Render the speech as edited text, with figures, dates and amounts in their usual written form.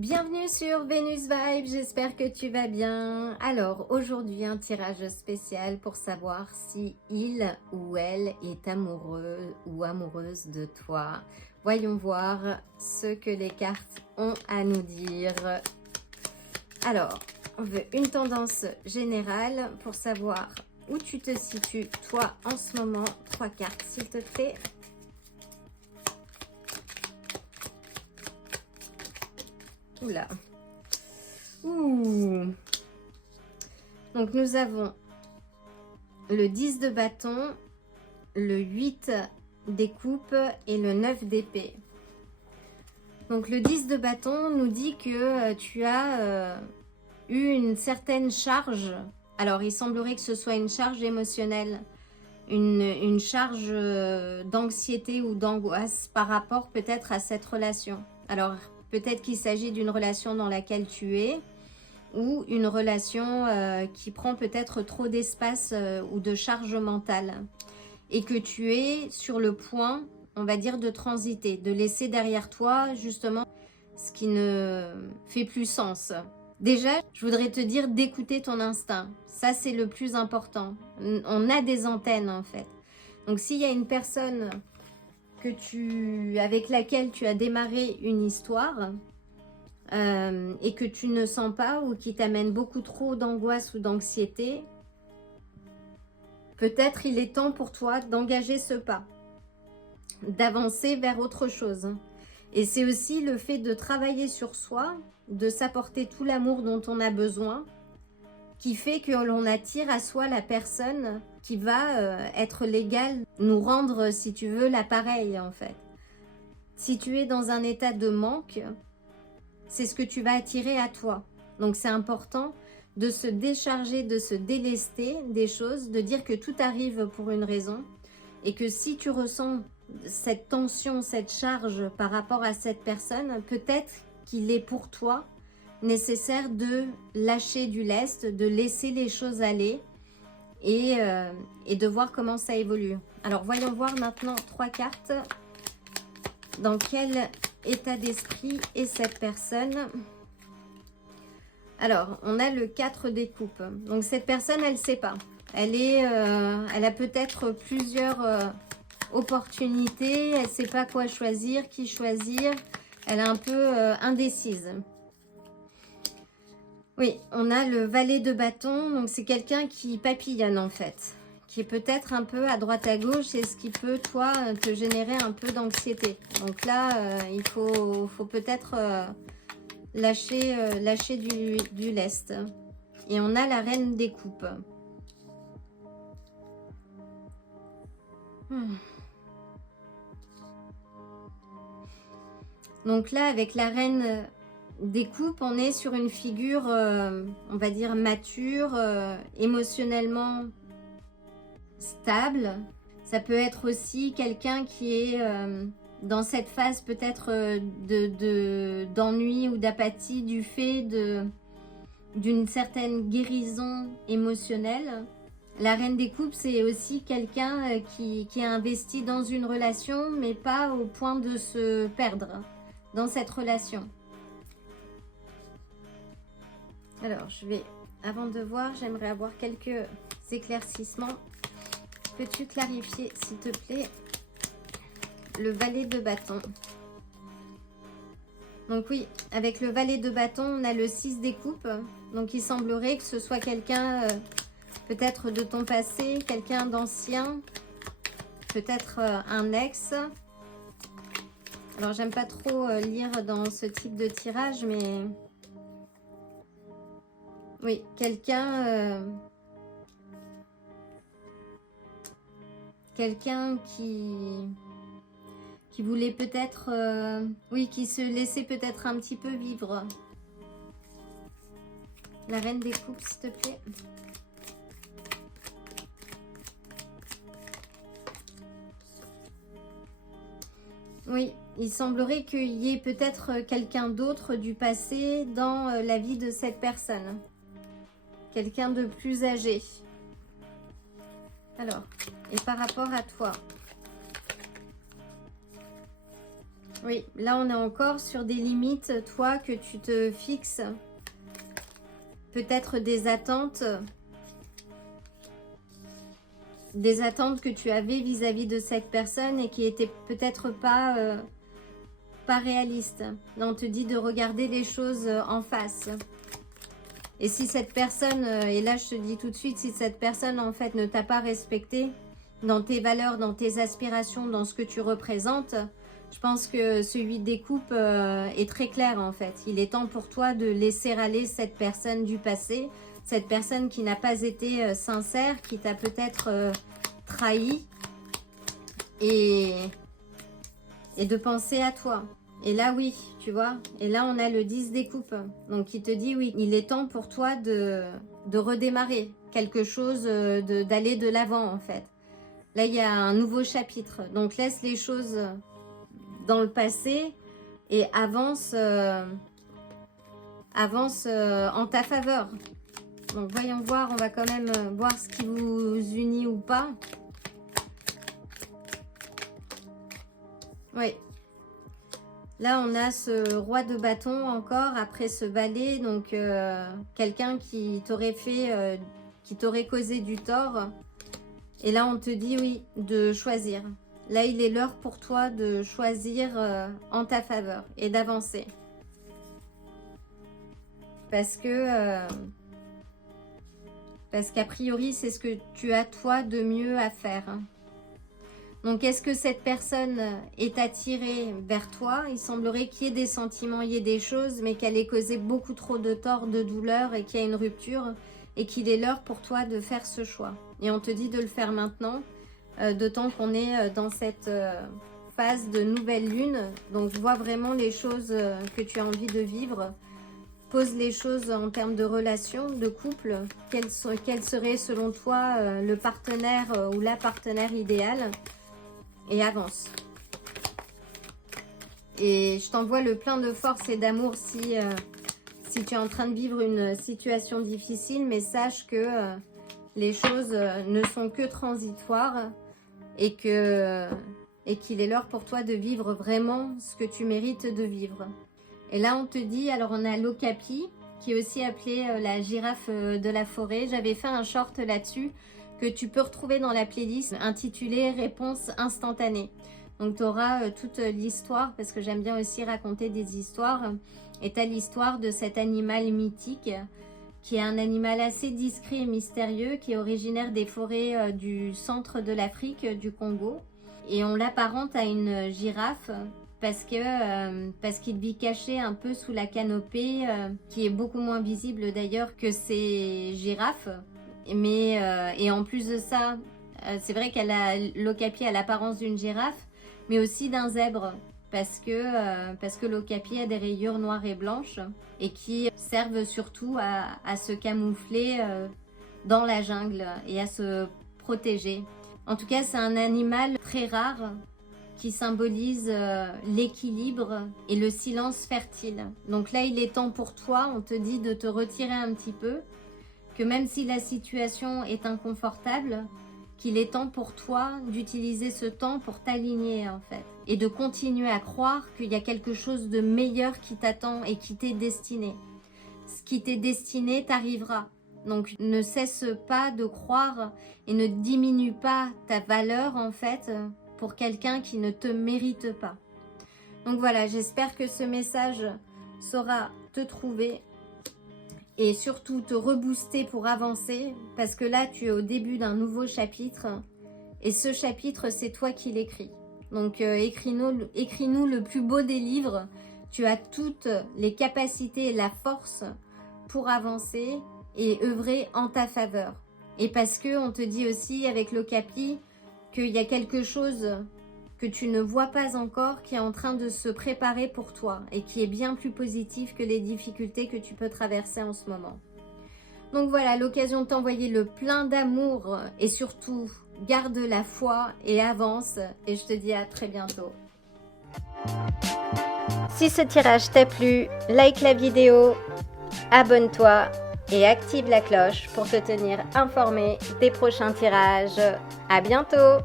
Bienvenue sur Venus Vibe, j'espère que tu vas bien. Alors aujourd'hui un tirage spécial pour savoir si il ou elle est amoureux ou amoureuse de toi. Voyons voir ce que les cartes ont à nous dire. Alors, on veut une tendance générale pour savoir où tu te situes toi en ce moment. 3 cartes s'il te plaît. Oula. Ouh. Donc nous avons le 10 de bâton, le 8 des coupes et le 9 d'épée. Donc le 10 de bâton nous dit que tu as eu une certaine charge. Alors il semblerait que ce soit une charge émotionnelle, une charge d'anxiété ou d'angoisse par rapport peut-être à cette relation. Alors peut-être qu'il s'agit d'une relation dans laquelle tu es ou une relation qui prend peut-être trop d'espace ou de charge mentale et que tu es sur le point, on va dire, de transiter, de laisser derrière toi justement ce qui ne fait plus sens. Déjà, je voudrais te dire d'écouter ton instinct. Ça, c'est le plus important. On a des antennes en fait. Donc s'il y a une personne avec laquelle tu as démarré une histoire et que tu ne sens pas ou qui t'amène beaucoup trop d'angoisse ou d'anxiété, peut-être il est temps pour toi d'engager ce pas, d'avancer vers autre chose. Et c'est aussi le fait de travailler sur soi, de s'apporter tout l'amour dont on a besoin, qui fait que l'on attire à soi la personne qui va être l'égale, nous rendre, si tu veux, l'appareil en fait. Si tu es dans un état de manque, c'est ce que tu vas attirer à toi. Donc c'est important de se décharger, de se délester des choses, de dire que tout arrive pour une raison et que si tu ressens cette tension, cette charge par rapport à cette personne, peut-être qu'il est pour toi nécessaire de lâcher du lest, de laisser les choses aller et de voir comment ça évolue. Alors voyons voir maintenant 3 cartes. Dans quel état d'esprit est cette personne? Alors, on a le 4 des coupes. Donc cette personne, elle ne sait pas. Elle a peut-être plusieurs opportunités. Elle ne sait pas quoi choisir, qui choisir. Elle est un peu indécise. Oui, on a le valet de bâton, donc c'est quelqu'un qui papillonne en fait, qui est peut-être un peu à droite à gauche et ce qui peut, toi, te générer un peu d'anxiété. Donc là, il faut peut-être lâcher du lest. Et on a la reine des coupes. Donc là, avec la reine des coupes, on est sur une figure, on va dire, mature, émotionnellement stable. Ça peut être aussi quelqu'un qui est dans cette phase peut-être d'ennui ou d'apathie du fait d'une certaine guérison émotionnelle. La reine des coupes, c'est aussi quelqu'un qui est investi dans une relation, mais pas au point de se perdre dans cette relation. Alors, avant de voir, j'aimerais avoir quelques éclaircissements. Peux-tu clarifier, s'il te plaît, le valet de bâton? Donc oui, avec le valet de bâton, on a le 6 des coupes. Donc il semblerait que ce soit quelqu'un peut-être de ton passé, quelqu'un d'ancien, peut-être un ex. Alors j'aime pas trop lire dans ce type de tirage, mais oui, quelqu'un qui voulait peut-être, oui, qui se laissait peut-être un petit peu vivre. La reine des coupes, s'il te plaît. Oui, il semblerait qu'il y ait peut-être quelqu'un d'autre du passé dans la vie de cette personne. Quelqu'un de plus âgé. Alors, et par rapport à toi? Oui, là on est encore sur des limites, toi, que tu te fixes. Peut-être des attentes que tu avais vis-à-vis de cette personne et qui n'étaient peut-être pas réalistes. Là, on te dit de regarder les choses en face. Et si cette personne, et là je te dis tout de suite, si cette personne en fait ne t'a pas respecté dans tes valeurs, dans tes aspirations, dans ce que tu représentes, je pense que ce 8 des coupes est très clair en fait. Il est temps pour toi de laisser aller cette personne du passé, cette personne qui n'a pas été sincère, qui t'a peut-être trahi, et de penser à toi. Et là oui, tu vois, et là on a le 10 des coupes, donc il te dit oui, il est temps pour toi de redémarrer quelque chose, d'aller de l'avant en fait. Là il y a un nouveau chapitre, donc laisse les choses dans le passé et avance en ta faveur. Donc voyons voir, on va quand même voir ce qui vous unit ou pas. Oui. Là, on a ce roi de bâton encore, après ce valet, donc quelqu'un qui t'aurait qui t'aurait causé du tort. Et là, on te dit oui, de choisir. Là, il est l'heure pour toi de choisir en ta faveur et d'avancer. Parce qu'a priori, c'est ce que tu as toi de mieux à faire. Donc, est-ce que cette personne est attirée vers toi? Il semblerait qu'il y ait des sentiments, il y ait des choses, mais qu'elle ait causé beaucoup trop de tort, de douleur et qu'il y a une rupture et qu'il est l'heure pour toi de faire ce choix. Et on te dit de le faire maintenant, d'autant qu'on est dans cette phase de nouvelle lune. Donc, vois vraiment les choses que tu as envie de vivre. Pose les choses en termes de relation, de couple. Quel serait selon toi le partenaire ou la partenaire idéale? Et avance. Et je t'envoie le plein de force et d'amour si tu es en train de vivre une situation difficile, mais sache que les choses ne sont que transitoires et qu'il est l'heure pour toi de vivre vraiment ce que tu mérites de vivre. Et là, on te dit, alors on a l'okapi, qui est aussi appelée la girafe de la forêt. J'avais fait un short là-dessus que tu peux retrouver dans la playlist intitulée Réponse instantanée. Donc tu auras toute l'histoire, parce que j'aime bien aussi raconter des histoires. Et tu as l'histoire de cet animal mythique, qui est un animal assez discret et mystérieux, qui est originaire des forêts du centre de l'Afrique, du Congo. Et on l'apparente à une girafe, parce qu'il vit caché un peu sous la canopée, qui est beaucoup moins visible d'ailleurs que ces girafes. Et en plus de ça, c'est vrai qu'elle a l'okapi à l'apparence d'une girafe, mais aussi d'un zèbre, parce que l'okapi a des rayures noires et blanches et qui servent surtout à se camoufler dans la jungle et à se protéger. En tout cas, c'est un animal très rare qui symbolise l'équilibre et le silence fertile. Donc là, il est temps pour toi, on te dit de te retirer un petit peu, que même si la situation est inconfortable, qu'il est temps pour toi d'utiliser ce temps pour t'aligner en fait. Et de continuer à croire qu'il y a quelque chose de meilleur qui t'attend et qui t'est destiné. Ce qui t'est destiné t'arrivera. Donc ne cesse pas de croire et ne diminue pas ta valeur en fait pour quelqu'un qui ne te mérite pas. Donc voilà, j'espère que ce message saura te trouver et surtout te rebooster pour avancer, parce que là tu es au début d'un nouveau chapitre et ce chapitre c'est toi qui l'écris. Donc écris-nous le plus beau des livres. Tu as toutes les capacités et la force pour avancer et œuvrer en ta faveur. Et parce que on te dit aussi avec l'okapi qu'il y a quelque chose que tu ne vois pas encore qui est en train de se préparer pour toi et qui est bien plus positif que les difficultés que tu peux traverser en ce moment. Donc voilà, l'occasion de t'envoyer le plein d'amour et surtout garde la foi et avance, et je te dis à très bientôt. Si ce tirage t'a plu, like la vidéo, abonne-toi et active la cloche pour te tenir informé des prochains tirages. À bientôt!